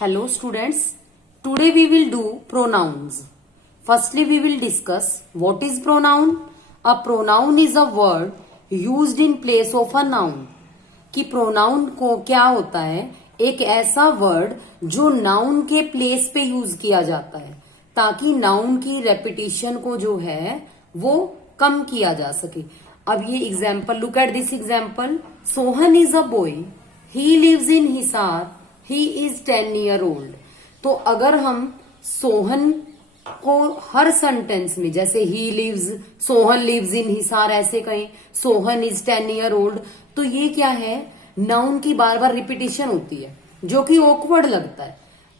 Hello students, today we will do pronouns. Firstly we will discuss what is pronoun. A pronoun is a word used in place of a noun. कि pronoun को क्या होता है, एक ऐसा word जो noun के place पे यूज किया जाता है ताकि नाउन की रेपिटेशन को जो है वो कम किया जा सके. अब ये example, look at this example. Sohan is a boy, he lives in Hisar, he is 10 year old. तो अगर हम सोहन को हर सेंटेंस में जैसे he lives, Sohan lives in Hisar ऐसे कहें, सोहन इज 10 year old, तो ये क्या है, नाउन की बार बार रिपीटिशन होती है जो कि ऑकवर्ड लगता है.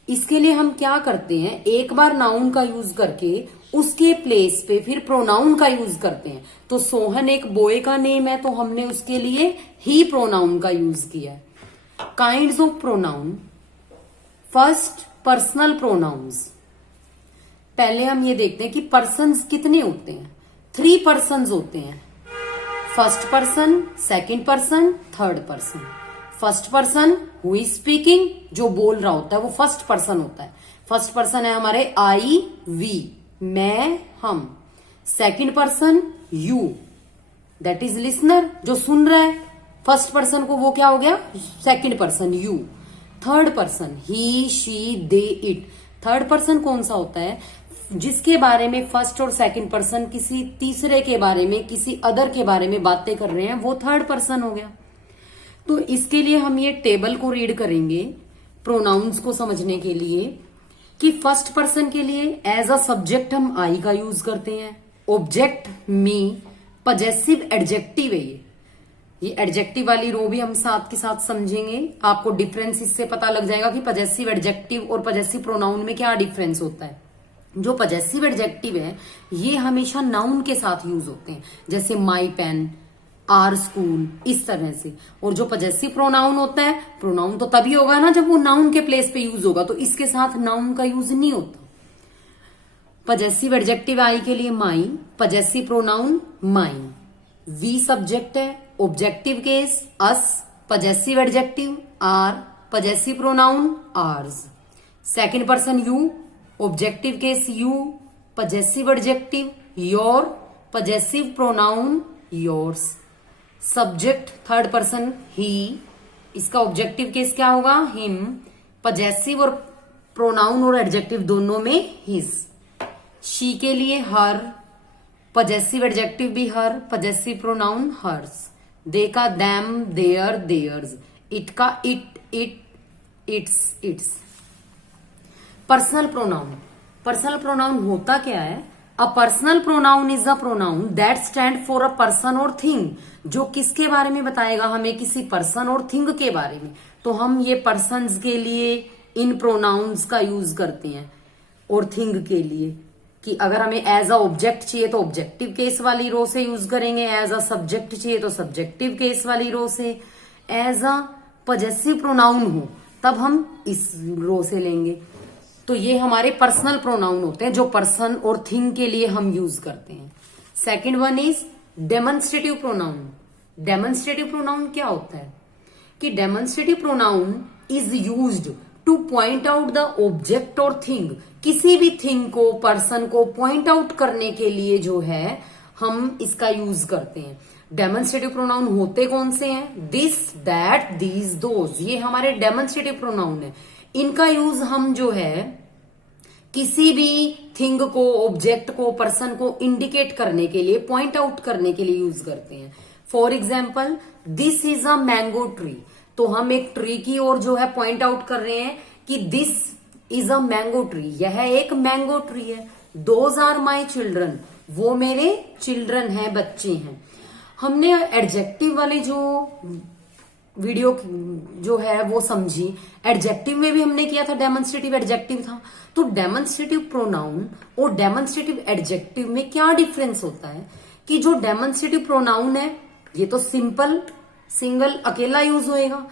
इसके लिए हम क्या करते हैं, एक बार नाउन का यूज करके उसके प्लेस पे फिर प्रोनाउन का यूज करते हैं. तो सोहन एक बॉय का नेम है तो हमने उसके लिए ही प्रोनाउन का यूज किया है. Kinds of pronoun. First, personal pronouns. पहले हम ये देखते हैं कि पर्सन्स कितने होते हैं. 3 पर्सन्स होते हैं. First person, second person, third person. First person who is speaking, जो बोल रहा होता है वो फर्स्ट पर्सन होता है. फर्स्ट पर्सन है हमारे आई, वी, मैं, हम. Second person you, that is listener, जो सुन रहा है. फर्स्ट पर्सन को वो क्या हो गया, second person you. Third person he, she, they, it. Third person कौन सा होता है, जिसके बारे में फर्स्ट और सेकंड पर्सन किसी तीसरे के बारे में, किसी अदर के बारे में बातें कर रहे हैं, वो थर्ड पर्सन हो गया. तो इसके लिए हम ये टेबल को रीड करेंगे प्रोनाउंस को समझने के लिए कि फर्स्ट पर्सन के लिए एज अ सब्जेक्ट हम आई का यूज करते हैं. ऑब्जेक्ट मी, पजेसिव एडजेक्टिव है ये एडजेक्टिव वाली रो भी हम साथ के साथ समझेंगे. आपको डिफरेंस इससे पता लग जाएगा कि पजेसिव एडजेक्टिव और पजेसिव प्रोनाउन में क्या डिफरेंस होता है. जो पजेसिव एडजेक्टिव है ये हमेशा नाउन के साथ यूज होते हैं, जैसे माई पेन, आर स्कूल, इस तरह से. और जो पजेसिव प्रोनाउन होता है, प्रोनाउन तो तभी होगा ना जब वो नाउन के प्लेस पे यूज होगा, तो इसके साथ नाउन का यूज नहीं होता. पजेसिव एडजेक्टिव आई के लिए my, possessive pronoun mine. We subject है, objective case us, possessive adjective our, possessive pronoun ours. Second person you, objective case you, possessive adjective your, possessive pronoun yours. Subject third person he, इसका objective case क्या होगा, him. Possessive और pronoun और adjective दोनों में his. She के लिए हर, possessive adjective भी हर, पजेसिव प्रोनाउन हर्स. दे का दैम, देयर, देयर्स. इट का it, it's, it's. Personal pronoun. Personal pronoun होता क्या है, a personal pronoun is a pronoun that stand for a person और थिंग. जो किसके बारे में बताएगा हमें, किसी पर्सन और थिंग के बारे में. तो हम ये पर्सन्स के लिए इन प्रोनाउंस का यूज करते हैं और थिंग के लिए कि अगर हमें एज अ ऑब्जेक्ट चाहिए तो ऑब्जेक्टिव केस वाली रो से यूज करेंगे, एज अ सब्जेक्ट चाहिए तो सब्जेक्टिव केस वाली रो से, एज अ पजेसिव प्रोनाउन हो तब हम इस रो से लेंगे. तो ये हमारे पर्सनल प्रोनाउन होते हैं जो पर्सन और थिंग के लिए हम यूज करते हैं. Second one is demonstrative pronoun. Demonstrative pronoun क्या होता है कि demonstrative pronoun is used two point out the object और थिंग. किसी भी थिंग को, पर्सन को पॉइंट आउट करने के लिए जो है हम इसका यूज करते हैं. डेमोन्स्ट्रेटिव प्रोनाउन होते कौन से हैं, दिस, दैट, दीज, दोज. ये हमारे डेमोन्स्ट्रेटिव प्रोनाउन है. इनका यूज हम जो है किसी भी थिंग को, ऑब्जेक्ट को, पर्सन को इंडिकेट करने के लिए, पॉइंट आउट करने के लिए यूज करते हैं. For example, this is a mango tree. तो हम एक ट्री की ओर जो है पॉइंट आउट कर रहे हैं कि this is a mango tree, यह एक मैंगो ट्री है. दोज आर माई चिल्ड्रन, वो मेरे चिल्ड्रन हैं, बच्चे हैं. हमने एडजेक्टिव वाले जो वीडियो जो है वो समझी. एडजेक्टिव में भी हमने किया था, डेमोन्स्ट्रेटिव एडजेक्टिव था. तो डेमोन्स्ट्रेटिव प्रोनाउन और डेमोन्स्ट्रेटिव एडजेक्टिव में क्या डिफरेंस होता है कि जो डेमोन्स्ट्रेटिव प्रोनाउन है ये तो सिंपल, सिंगल, अकेला यूज होएगा.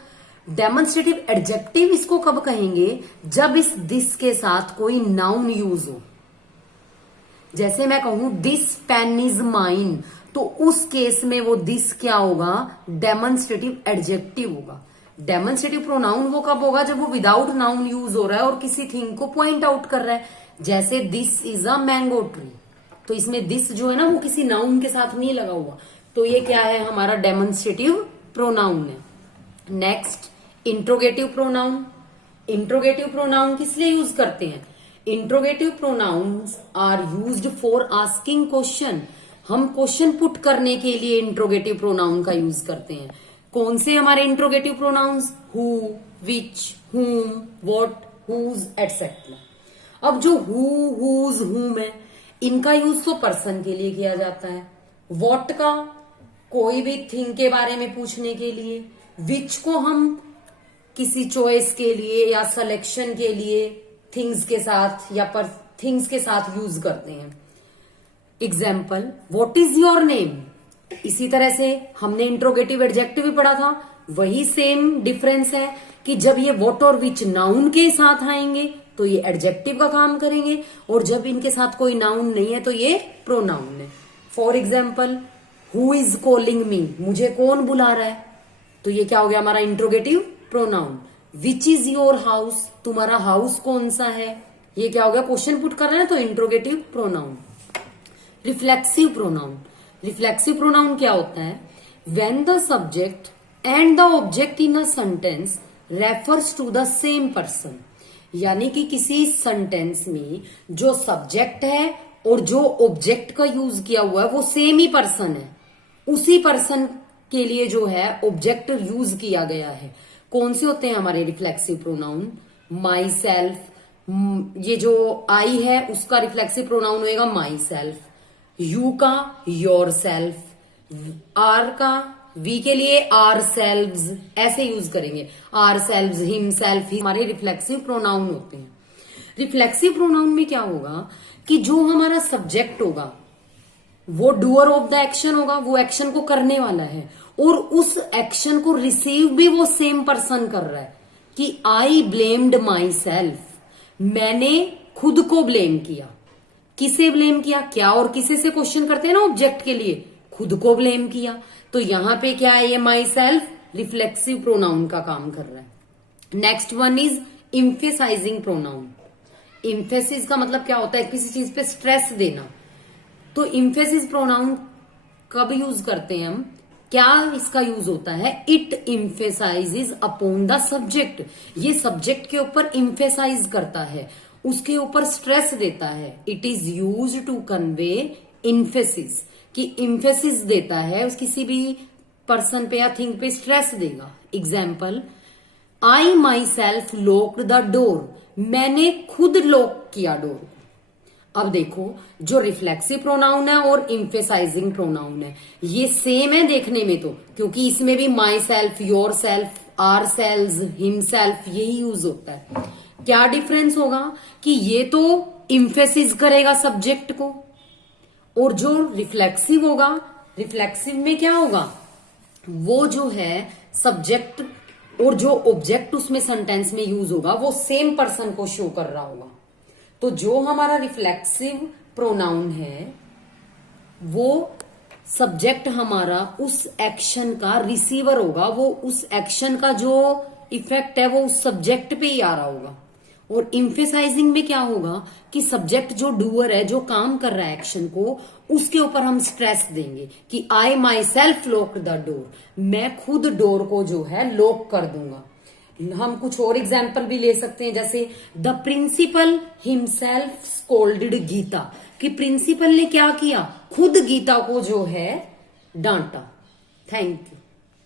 डेमोन्स्ट्रेटिव एडजेक्टिव इसको कब कहेंगे, जब इस दिस के साथ कोई नाउन यूज हो. जैसे मैं कहूं दिस पेन इज माइन, तो उस केस में वो दिस क्या होगा, डेमोन्स्ट्रेटिव एडजेक्टिव होगा. डेमोन्स्ट्रेटिव प्रोनाउन वो कब होगा जब वो विदाउट नाउन यूज हो रहा है और किसी थिंग को पॉइंट आउट कर रहा है, जैसे this is a mango tree. तो इसमें दिस जो है ना वो किसी नाउन के साथ नहीं लगा हुआ, तो ये क्या है हमारा डेमोन्स्ट्रेटिव प्रोनाउन है। Next interrogative pronoun. Interrogative pronoun किस लिए यूज करते हैं? Interrogative pronouns are used for asking question. हम क्वेश्चन पुट करने के लिए इंट्रोगेटिव प्रोनाउन का यूज करते हैं। कौन से हमारे इंट्रोगेटिव प्रोनाउंस? हु, विच, हुम, व्हाट, हुज एटसेट्रा। अब जो हु, हुज, हुम है, इनका यूज तो पर्सन के लिए किया जाता है। व्हाट का कोई भी थिंग के बारे में पूछने के लिए। विच को हम किसी चॉइस के लिए या सिलेक्शन के लिए थिंग्स के साथ या पर थिंग्स के साथ यूज करते हैं। Example, what is your name. इसी तरह से हमने इंट्रोगेटिव एडजेक्टिव भी पढ़ा था, वही सेम डिफरेंस है कि जब ये व्हाट और विच नाउन के साथ आएंगे तो ये एडजेक्टिव का काम करेंगे, और जब इनके साथ कोई नाउन नहीं है तो ये प्रोनाउन है। For example, who is calling me, मुझे कौन बुला रहा है, तो ये क्या हो गया हमारा interrogative pronoun. Which is your house, तुम्हारा हाउस कौन सा है, ये क्या हो गया क्वेश्चन पुट कर रहे हैं तो interrogative pronoun. Reflexive pronoun. Reflexive pronoun क्या होता है? When the subject and the object in a sentence refers to the same person, यानी कि किसी सेंटेंस में जो सब्जेक्ट है और जो ऑब्जेक्ट का यूज किया हुआ है वो सेम ही पर्सन है, उसी पर्सन के लिए जो है ऑब्जेक्ट यूज किया गया है। कौन से होते हैं हमारे रिफ्लेक्सिव प्रोनाउन? माई सेल्फ, ये जो आई है उसका रिफ्लेक्सिव प्रोनाउन होएगा माई सेल्फ। यू का योर सेल्फ, आर का वी के लिए आर सेल्व्स, ऐसे यूज करेंगे। आर सेल्व्स, हिम सेल्फ, हमारे रिफ्लेक्सिव प्रोनाउन होते हैं। रिफ्लेक्सिव प्रोनाउन में क्या होगा कि जो हमारा सब्जेक्ट होगा वो डूअर ऑफ द एक्शन होगा, वो एक्शन को करने वाला है, और उस एक्शन को रिसीव भी वो सेम पर्सन कर रहा है। कि आई ब्लेम्ड माई सेल्फ, मैंने खुद को ब्लेम किया। किसे ब्लेम किया? क्या और किसे से क्वेश्चन करते हैं ना ऑब्जेक्ट के लिए, खुद को ब्लेम किया। तो यहां पे क्या है, ये माई सेल्फ रिफ्लेक्सिव प्रोनाउन का काम कर रहा है। Next one is emphasising pronoun. Emphasis का मतलब क्या होता है? किसी चीज पे स्ट्रेस देना। तो इम्फेसिस प्रोनाउन कब यूज करते हैं हम? क्या इसका यूज होता है? इट इम्फेसाइजेज अपॉन द सब्जेक्ट, ये सब्जेक्ट के ऊपर इम्फेसाइज करता है, उसके ऊपर स्ट्रेस देता है। It is use to convey emphasis, कि इम्फेसिस देता है उस किसी भी पर्सन पे या थिंग पे स्ट्रेस देगा। Example, I my self locked the door, मैंने खुद लॉक किया डोर। अब देखो, जो रिफ्लेक्सिव प्रोनाउन है और इम्फेसाइजिंग प्रोनाउन है ये सेम है देखने में तो, क्योंकि इसमें भी myself, yourself, ourselves, himself यही यूज होता है। क्या डिफरेंस होगा कि ये तो इम्फेसिस करेगा सब्जेक्ट को, और जो रिफ्लेक्सिव होगा, रिफ्लेक्सिव में क्या होगा, वो जो है सब्जेक्ट और जो ऑब्जेक्ट उसमें सेंटेंस में यूज होगा वो सेम पर्सन को शो कर रहा होगा। तो जो हमारा रिफ्लेक्सिव प्रोनाउन है वो सब्जेक्ट हमारा उस एक्शन का रिसीवर होगा, वो उस एक्शन का जो इफेक्ट है वो उस सब्जेक्ट पे ही आ रहा होगा। और इम्फेसाइजिंग में क्या होगा कि सब्जेक्ट जो डूअर है, जो काम कर रहा है एक्शन को, उसके ऊपर हम स्ट्रेस देंगे कि I myself lock the door, मैं खुद डोर को जो है लॉक कर दूंगा। हम कुछ और एग्जाम्पल भी ले सकते हैं, जैसे the principal himself scolded Geeta, कि प्रिंसिपल ने क्या किया, खुद गीता को जो है डांटा। Thank you.